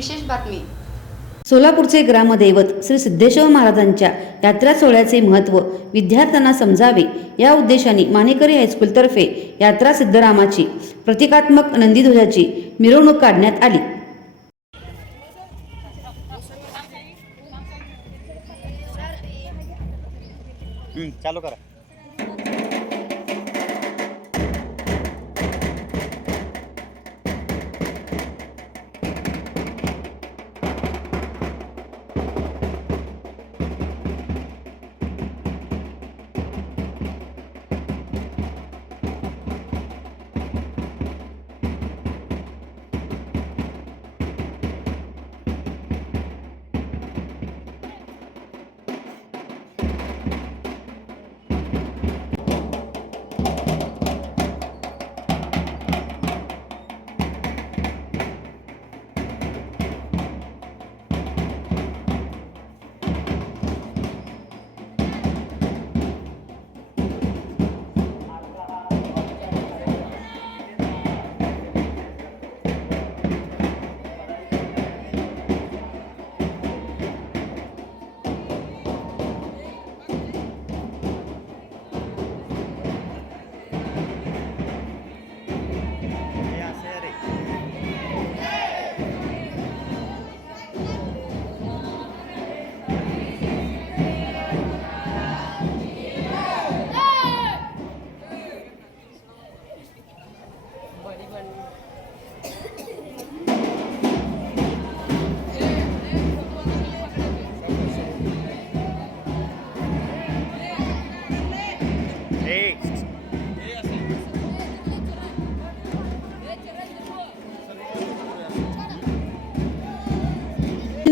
विशेष बातमी। सोलापूरचे ग्रामदैवत श्री सिद्धेश्वर महाराजांच्या यात्रा सोहळ्याचे महत्त्व विद्यार्थ्यांना समजावे या उद्देशाने मानेकरी हायस्कूलतर्फे यात्रा सिद्धरामाची प्रतिकात्मक नंदीध्वजाची मिरवणूक काढण्यात आली। चालू करा।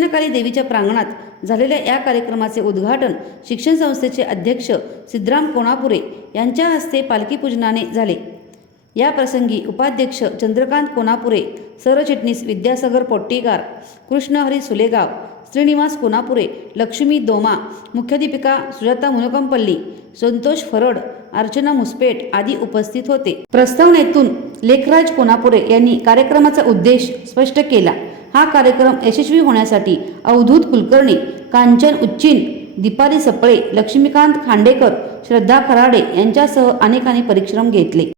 दक्षिणकाली देवीच्या प्रांगणात झालेल्या या कार्यक्रमाचे उद्घाटन शिक्षण संस्थेचे अध्यक्ष सिद्धराम कोणापुरे यांच्या हस्ते पालखी पूजनाने झाले। या प्रसंगी उपाध्यक्ष चंद्रकांत कोणापुरे, सरचिटणीस विद्यासागर पोट्टीगार, कृष्णहरी सुलेगाव, श्रीनिवास कोणापुरे, लक्ष्मी दोमा, मुख्याध्यापिका सुजाता मुनकंपल्ली, संतोष फरड, अर्चना मुसपेट आदी उपस्थित होते। प्रस्तावनेतून लेखराज कोणापुरे यांनी कार्यक्रमाचा उद्देश स्पष्ट केला। हा कार्यक्रम यशस्वी होण्यासाठी अवधूत कुलकर्णी, कांचन उच्चिन, दीपाली सपळे, लक्ष्मीकांत खांडेकर, श्रद्धा खराडे यांच्यासह अनेकांनी परिश्रम घेतले।